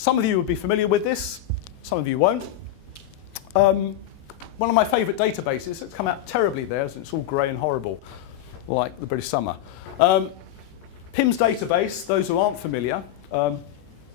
Some of you will be familiar with this, some of you won't. One of my favourite databases, it's come out terribly there, so it's all grey and horrible, like the British summer. PIMS database, those who aren't familiar,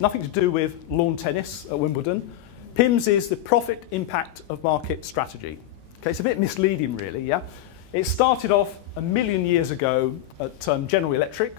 nothing to do with lawn tennis at Wimbledon. PIMS is the profit impact of market strategy. Okay, it's a bit misleading really, yeah? It started off 1 million years ago at General Electric.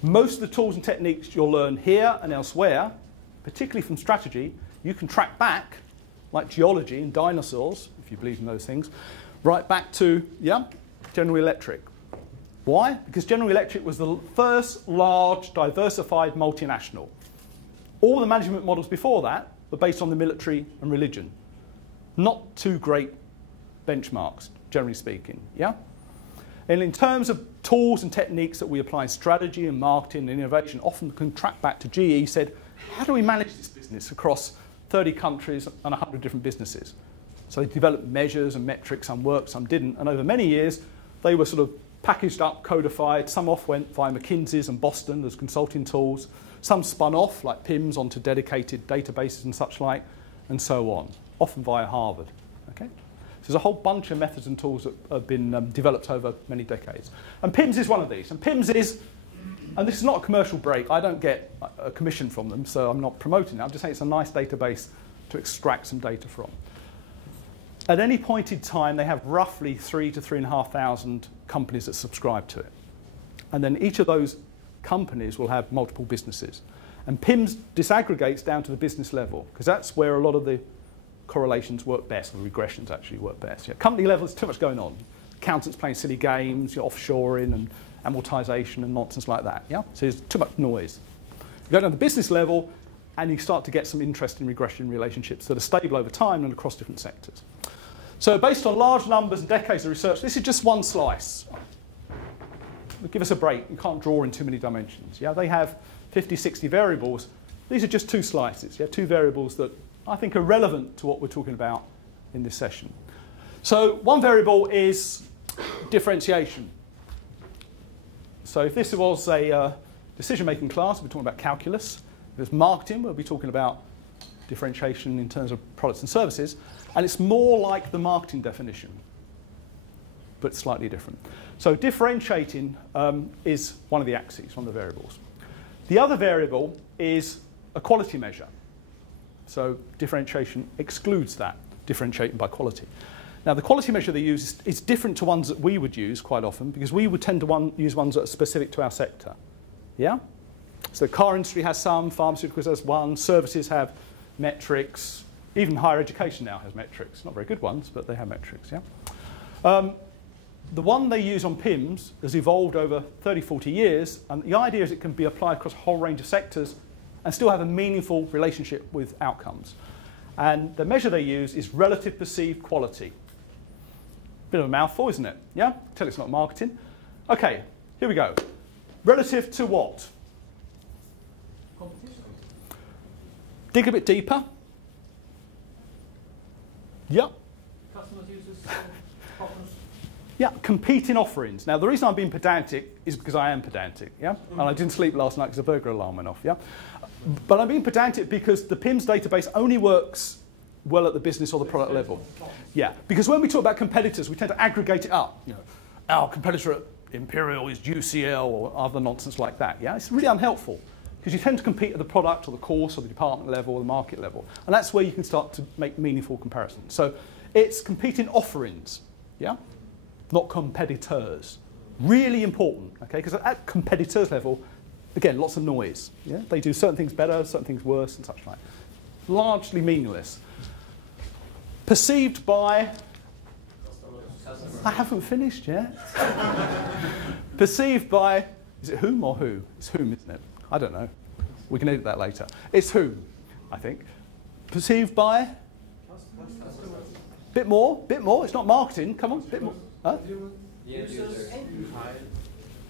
Most of the tools and techniques you'll learn here and elsewhere, particularly from strategy, you can track back, like geology and dinosaurs, if you believe in those things, right back to, yeah, General Electric. Why? Because General Electric was the first large, diversified multinational. All the management models before that were based on the military and religion. Not two great benchmarks, generally speaking, yeah? And in terms of tools and techniques that we apply in strategy and marketing and innovation, often can track back to GE, said, how do we manage this business across 30 countries and 100 different businesses? So they developed measures and metrics, some worked, some didn't, and over many years, they were sort of packaged up, codified. Some off went via McKinsey's and Boston as consulting tools. Some spun off, like PIMS, onto dedicated databases and such like, and so on, often via Harvard. Okay? So there's a whole bunch of methods and tools that have been developed over many decades. And PIMS is one of these. And PIMS is, and this is not a commercial break, I don't get a commission from them, so I'm not promoting it. I'm just saying it's a nice database to extract some data from. At any point in time, they have roughly 3,000 to 3,500 companies that subscribe to it. And then each of those companies will have multiple businesses. And PIMS disaggregates down to the business level, because that's where a lot of the correlations work best, or the regressions actually work best. Yeah, company level, there's too much going on. Accountants playing silly games, you're offshoring and amortization and nonsense like that. Yeah? So there's too much noise. You go down to the business level, and you start to get some interesting regression relationships that are stable over time and across different sectors. So based on large numbers and decades of research, this is just one slice. Give us a break. You can't draw in too many dimensions. Yeah? They have 50, 60 variables. These are just two slices. Yeah? Two variables that I think are relevant to what we're talking about in this session. So one variable is differentiation. So if this was a decision-making class, we're talking about calculus. If there's marketing, we'll be talking about differentiation in terms of products and services. And it's more like the marketing definition, but slightly different. So differentiating is one of the axes, one of the variables. The other variable is a quality measure. So differentiation excludes that, differentiating by quality. Now the quality measure they use is different to ones that we would use quite often, because we would tend to use ones that are specific to our sector. Yeah? So the car industry has some, pharmaceuticals has one, services have metrics, even higher education now has metrics. Not very good ones, but they have metrics, yeah? The one they use on PIMS has evolved over 30, 40 years, and the idea is it can be applied across a whole range of sectors and still have a meaningful relationship with outcomes. And the measure they use is relative perceived quality. Bit of a mouthful, isn't it? Yeah? Tell it's not marketing. Okay, here we go. Relative to what? Competition. Dig a bit deeper. Yeah. Customers, users, partners. Yeah, competing offerings. Now, the reason I'm being pedantic is because I am pedantic, yeah? And I didn't sleep last night because the burglar alarm went off, yeah? But I'm being pedantic because the PIMS database only works well at the business or the product level. Yeah, because when we talk about competitors, we tend to aggregate it up. You know, our competitor at Imperial is UCL or other nonsense like that, yeah? It's really unhelpful because you tend to compete at the product or the course or the department level or the market level. And that's where you can start to make meaningful comparisons. So it's competing offerings, yeah? Not competitors. Really important, okay? Because at competitors level, again, lots of noise. Yeah? They do certain things better, certain things worse, and such like. Largely meaningless. Perceived by... Customers. I haven't finished yet. Perceived by... Is it whom or who? It's whom, isn't it? I don't know. We can edit that later. It's whom, I think. Perceived by... Bit more, bit more. It's not marketing. Come on, bit more. Huh?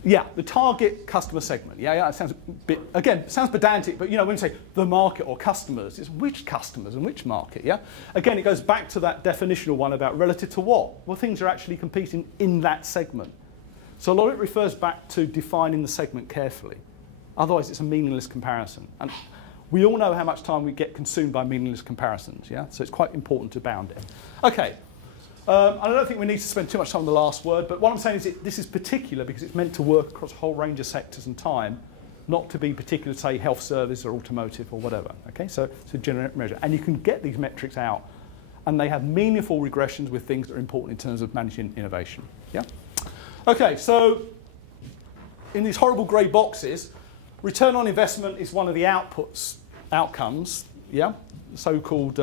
Yeah, the target customer segment. Yeah, it sounds a bit, again, sounds pedantic, but you know, when you say the market or customers, it's which customers and which market, yeah? Again, it goes back to that definitional one about relative to what? Well, things are actually competing in that segment. So a lot of it refers back to defining the segment carefully. Otherwise, it's a meaningless comparison. And We all know how much time we get consumed by meaningless comparisons, yeah? So it's quite important to bound it. Okay, I don't think we need to spend too much time on the last word, but what I'm saying is this is particular because it's meant to work across a whole range of sectors and time, not to be particular to, say, health service or automotive or whatever, okay? So it's a generic measure. And you can get these metrics out, and they have meaningful regressions with things that are important in terms of managing innovation, yeah? Okay, so in these horrible grey boxes, return on investment is one of the outcomes, yeah? So-called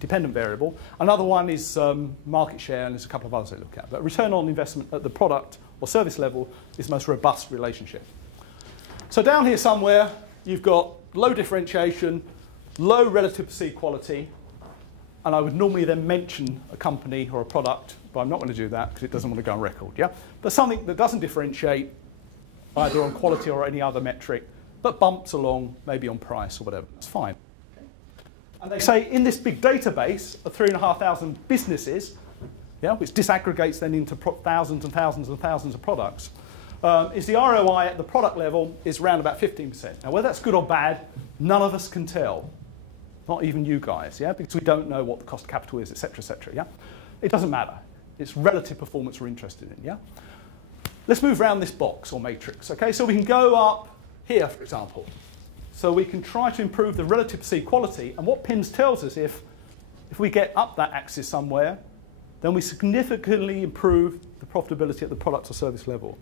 dependent variable. Another one is market share, and there's a couple of others they look at. But return on investment at the product or service level is the most robust relationship. So down here somewhere, you've got low differentiation, low relative perceived quality, and I would normally then mention a company or a product, but I'm not going to do that because it doesn't want to go on record, yeah? But something that doesn't differentiate either on quality or any other metric, but bumps along maybe on price or whatever. That's fine. And they say in this big database of 3,500 businesses, yeah, which disaggregates then into thousands and thousands and thousands of products, is the ROI at the product level is around about 15%. Now, whether that's good or bad, none of us can tell. Not even you guys, yeah, because we don't know what the cost of capital is, et cetera, yeah? It doesn't matter. It's relative performance we're interested in, yeah? Let's move around this box or matrix, okay? So we can go up here, for example. So we can try to improve the relative perceived quality, and what PIMS tells us, if we get up that axis somewhere, then we significantly improve the profitability at the product or service level.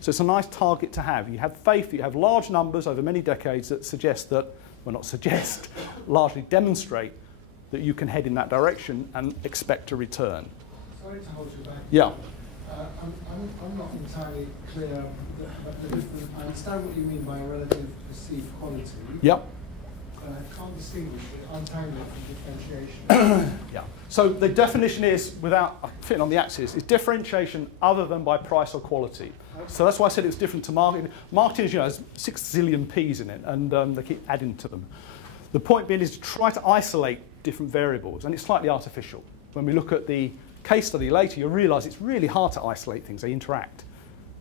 So it's a nice target to have. You have faith, you have large numbers over many decades that suggest that, well, not suggest, largely demonstrate that you can head in that direction and expect a return. Sorry to hold you back. Yeah. I'm not entirely clear. I understand what you mean by relative perceived quality. Yep. But I can't distinguish it, untangle it from differentiation. Yeah. So the definition is, without fitting on the axis, is differentiation other than by price or quality. Okay. So that's why I said it's different to marketing. Marketing, you know, has 6 zillion P's in it, and they keep adding to them. The point being is to try to isolate different variables, and it's slightly artificial. When we look at the case study later, you'll realise it's really hard to isolate things. They interact.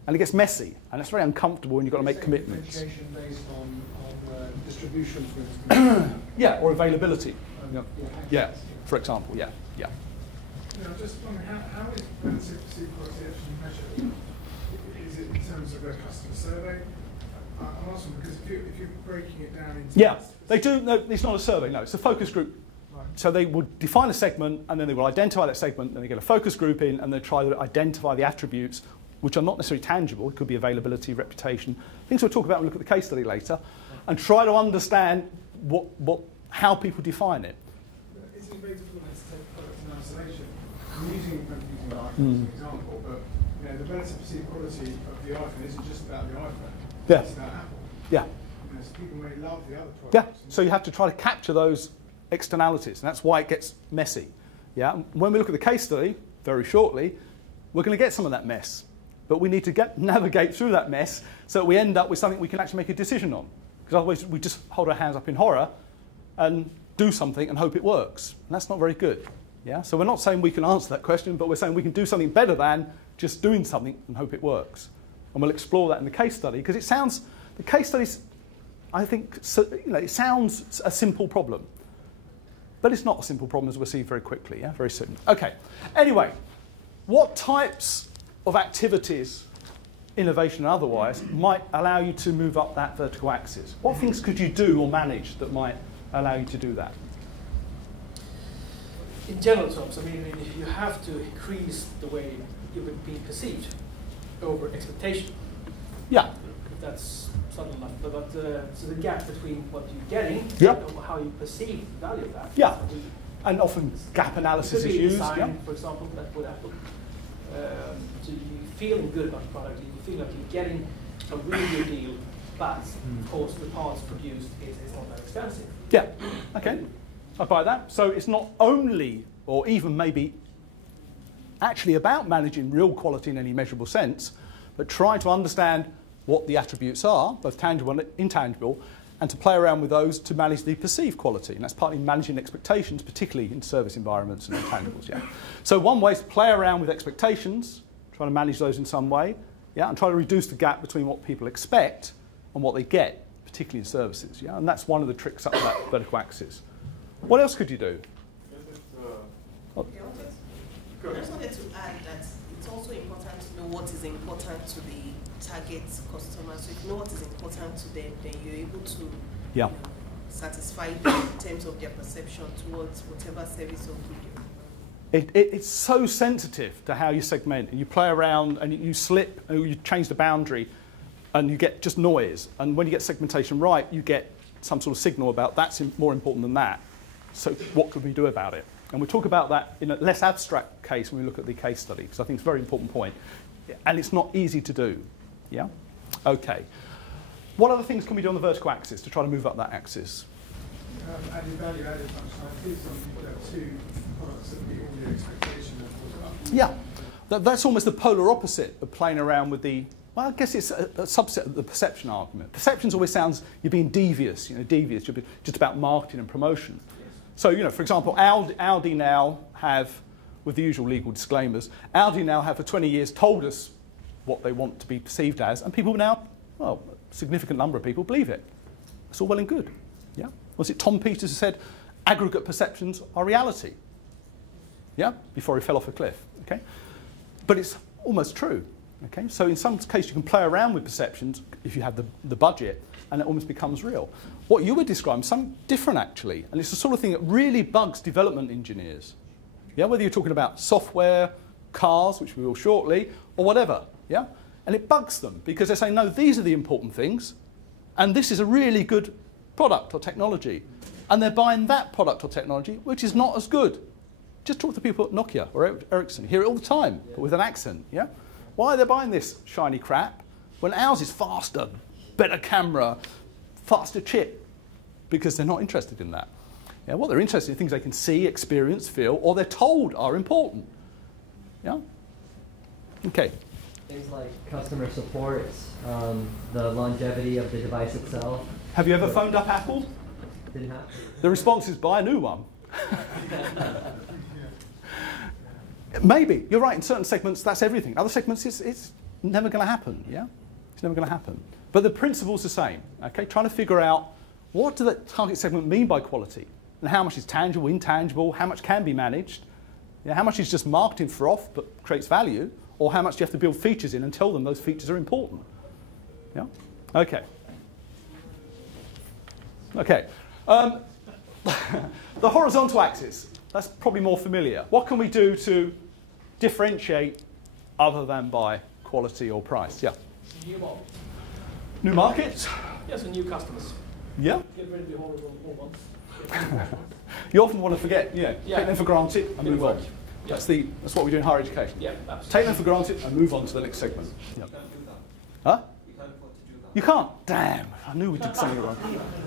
And it gets messy, and it's very uncomfortable, and you've got to make commitments. Differentiation based on distribution, for instance. Yeah, or availability. Yeah, for example, yeah. You know, just wondering, how is relative perceived quality actually measured? Is it in terms of a customer survey? I'm asking because if you're breaking it down into... Yeah, they do. No, it's not a survey, no, it's a focus group. Right. So they would define a segment, and then they will identify that segment, and they get a focus group in, and they try to identify the attributes which are not necessarily tangible. It could be availability, reputation, things we'll talk about when we look at the case study later, and try to understand how people define it. Is it very difficult to take products in isolation? I'm using the iPhone as an example, but you know, the relative perceived quality of the iPhone isn't just about the iPhone. Yeah. It's about Apple. Yeah. You know, so people may love the other products. Yeah. So you have to try to capture those externalities, and that's why it gets messy. Yeah. And when we look at the case study very shortly, we're going to get some of that mess, but we need to navigate through that mess so that we end up with something we can actually make a decision on. Because otherwise we just hold our hands up in horror and do something and hope it works. And that's not very good. Yeah? So we're not saying we can answer that question, but we're saying we can do something better than just doing something and hope it works. And we'll explore that in the case study, because it sounds, the case studies, I think, it sounds a simple problem. But it's not a simple problem, as we'll see very quickly, yeah? Very soon. Okay. Anyway, what types of activities, innovation and otherwise, might allow you to move up that vertical axis? What things could you do or manage that might allow you to do that? In general terms, I mean, you have to increase the way it would be perceived over expectation. Yeah. If that's subtle enough. But so the gap between what you're getting and how you perceive the value of that. Yeah. And often gap analysis is used. Design, for example, that would happen. So you're feeling good about the product, you feel like you're getting a really good deal, but of course the parts produced is not that expensive. Yeah, okay, I buy that. So it's not only, or even maybe actually about managing real quality in any measurable sense, but trying to understand what the attributes are, both tangible and intangible, and to play around with those to manage the perceived quality. And that's partly managing expectations, particularly in service environments and intangibles, yeah. So one way is to play around with expectations, trying to manage those in some way, yeah, and try to reduce the gap between what people expect and what they get, particularly in services. Yeah, and that's one of the tricks up that vertical axis. What else could you do? Okay, I just wanted to add that it's also important to know what is important to the target customer. So if you know what is important to them, then you're able to satisfy them in terms of their perception towards whatever service or good. It's so sensitive to how you segment, and you play around, and you slip, and you change the boundary, and you get just noise. And when you get segmentation right, you get some sort of signal about that's more important than that. So what could we do about it? And we'll talk about that in a less abstract case when we look at the case study, because I think it's a very important point. And it's not easy to do. Yeah? Okay. What other things can we do on the vertical axis to try to move up that axis? Added value, added functionality, so you've got two products that meet all the expectation of Yeah. That's almost the polar opposite of playing around with the, well, I guess it's a subset of the perception argument. Perceptions always sounds you're being devious, devious, you're just about marketing and promotion. So, for example, Audi now have, with the usual legal disclaimers, Audi now have for 20 years told us what they want to be perceived as, and people now, well, a significant number of people believe it. It's all well and good. Yeah? Was it Tom Peters who said, aggregate perceptions are reality? Yeah? Before he fell off a cliff. Okay? But it's almost true. Okay? So in some cases you can play around with perceptions if you have the budget, and it almost becomes real. What you were describing is something different, actually, and it's the sort of thing that really bugs development engineers. Yeah, whether you're talking about software, cars, which we will shortly, or whatever. Yeah, and it bugs them because they're saying, no, these are the important things, and this is a really good product or technology, and they're buying that product or technology, which is not as good. Just talk to people at Nokia or Ericsson. Hear it all the time, but with an accent. Yeah, why are they buying this shiny crap when ours is faster, better camera, faster chip? Because they're not interested in that. Yeah, what they're interested in things they can see, experience, feel, or they're told are important. Yeah? Okay. Things like customer support, the longevity of the device itself. Have you ever phoned up Apple? Didn't happen. The response is buy a new one. Maybe. You're right. In certain segments, that's everything. Other segments, it's never going to happen. Yeah? It's never going to happen. But the principle's the same. Okay? Trying to figure out what does that target segment mean by quality? And how much is tangible, intangible, how much can be managed? How much is just marketing for off but creates value? Or how much do you have to build features in and tell them those features are important? Yeah? Okay. Okay. The horizontal axis, that's probably more familiar. What can we do to differentiate other than by quality or price? Yeah? New markets. New markets? Yes, and new customers. Yeah? Get rid of the horrible old ones. You often want to forget, take them for granted and move on. Yeah. That's what we do in higher education. Yeah, absolutely. Take them for granted and move on to the next segment. Yep. Huh? You can't afford to do that. You can't? Damn, I knew we did something wrong.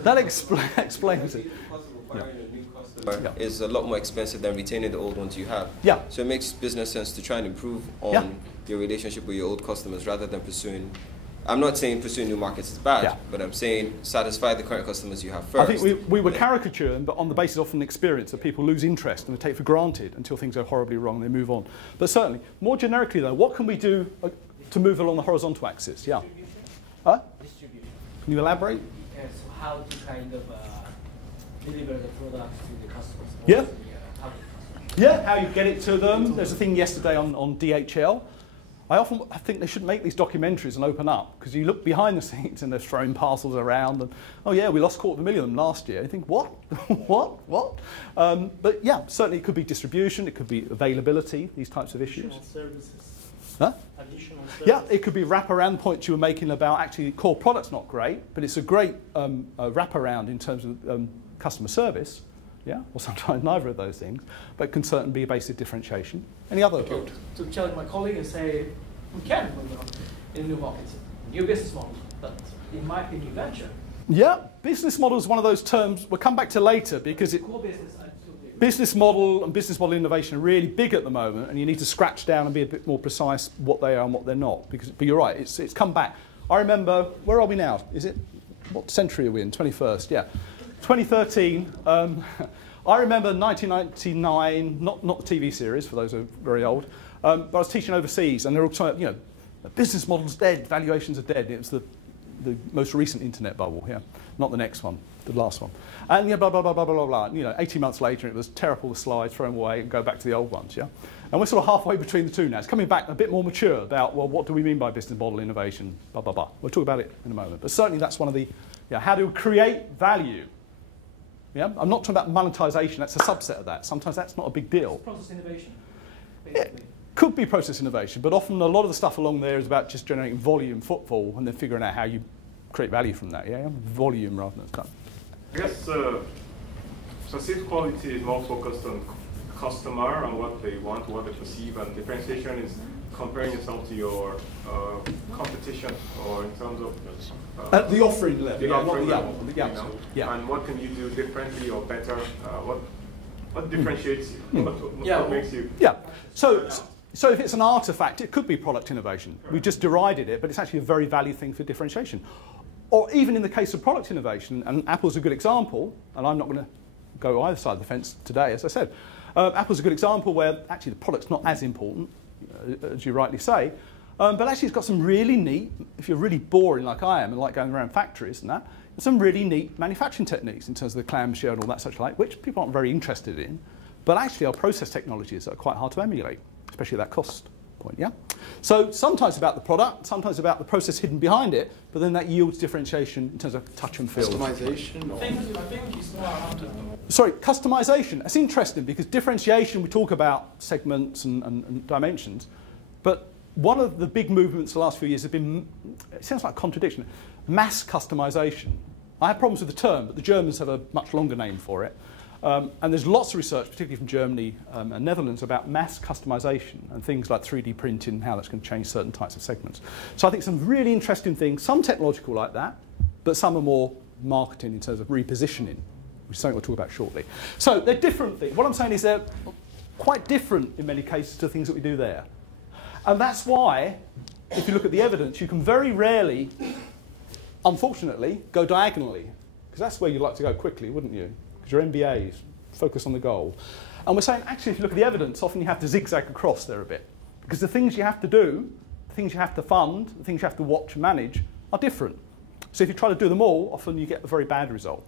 That explains it. The cost of acquiring a new customer is a lot more expensive than retaining the old ones you have. Yeah. So it makes business sense to try and improve on your relationship with your old customers rather than pursuing. I'm not saying pursuing new markets is bad, but I'm saying satisfy the current customers you have first. I think we were caricaturing, but on the basis of an experience that people lose interest and they take for granted until things go horribly wrong and they move on. But certainly, more generically though, what can we do to move along the horizontal axis? Yeah. Huh? Distribution. Can you elaborate? Yeah, so how to kind of deliver the product to the customers. Yeah. Customers. Yeah, how you get it to them. There's a thing yesterday on DHL. I think they should make these documentaries and open up, because you look behind the scenes and they're throwing parcels around and, oh yeah, we lost 250,000 of them last year. You think, what? what? But yeah, certainly it could be distribution, it could be availability, these types of issues. Additional services. Huh? Additional services. Yeah, it could be wraparound, the point you were making about actually the core product's not great, but it's a great wraparound in terms of customer service. Yeah, or sometimes neither of those things, but can certainly be a base of differentiation. Any other? To challenge my colleague and say, we can move on in new markets, new business models, but it might be new venture. Yeah, business model is one of those terms we'll come back to later, because Core business, absolutely. business model and business model innovation are really big at the moment, and you need to scratch down and be a bit more precise what they are and what they're not. But you're right, it's come back. I remember, where are we now? What century are we in? 21st, yeah. 2013, I remember 1999, not the TV series, for those who are very old, but I was teaching overseas, and they were all talking, the business model's dead, valuations are dead. It was the the most recent internet bubble, yeah, not the next one, the last one. And yeah, blah, blah, blah, blah, blah, blah. You know, 18 months later, it was tear up all the slides, throw them away, and go back to the old ones, yeah? And we're sort of halfway between the two now. It's coming back a bit more mature about, well, what do we mean by business model innovation, blah, blah, blah. We'll talk about it in a moment. But certainly that's one of the, yeah, how to create value. Yeah? I'm not talking about monetization, that's a subset of that. Sometimes that's not a big deal. It's process innovation, basically. It could be process innovation, but often a lot of the stuff along there is about just generating volume, footfall, and then figuring out how you create value from that, yeah? Volume rather than stuff. I guess success quality is more focused on customer and what they want, what they perceive, and differentiation is comparing yourself to your competition, or in terms of at the offering level, the offering level, yeah. you know? Yeah. And what can you do differently or better? What differentiates you? What makes you? Yeah. So if it's an artifact, it could be product innovation. We've just derided it, but it's actually a very valid thing for differentiation. Or even in the case of product innovation, and Apple's a good example, and I'm not going to go either side of the fence today, as I said. Apple's a good example where actually the product's not as important, as you rightly say, but actually it's got some really neat, if you're really boring like I am and like going around factories and that, some really neat manufacturing techniques in terms of the clamshell and all that such like, which people aren't very interested in, but actually are process technologies that are quite hard to emulate, especially at that cost point, yeah? So sometimes about the product, sometimes about the process hidden behind it, but then that yields differentiation in terms of touch and feel. Customization? I think it's more around Sorry, customization. That's interesting because differentiation, we talk about segments and dimensions, but one of the big movements the last few years has been, it sounds like a contradiction, mass customization. I have problems with the term, but the Germans have a much longer name for it. And there's lots of research, particularly from Germany and Netherlands, about mass customization and things like 3D printing and how that's going to change certain types of segments. So I think some really interesting things, some technological like that, but some are more marketing in terms of repositioning, which is something we'll talk about shortly. So they're different things. What I'm saying is they're quite different in many cases to things that we do there. And that's why, if you look at the evidence, you can very rarely, unfortunately, go diagonally. Because that's where you'd like to go quickly, wouldn't you? Because your MBAs focus on the goal. And we're saying, actually, if you look at the evidence, often you have to zigzag across there a bit. Because the things you have to do, the things you have to fund, the things you have to watch and manage are different. So if you try to do them all, often you get a very bad result.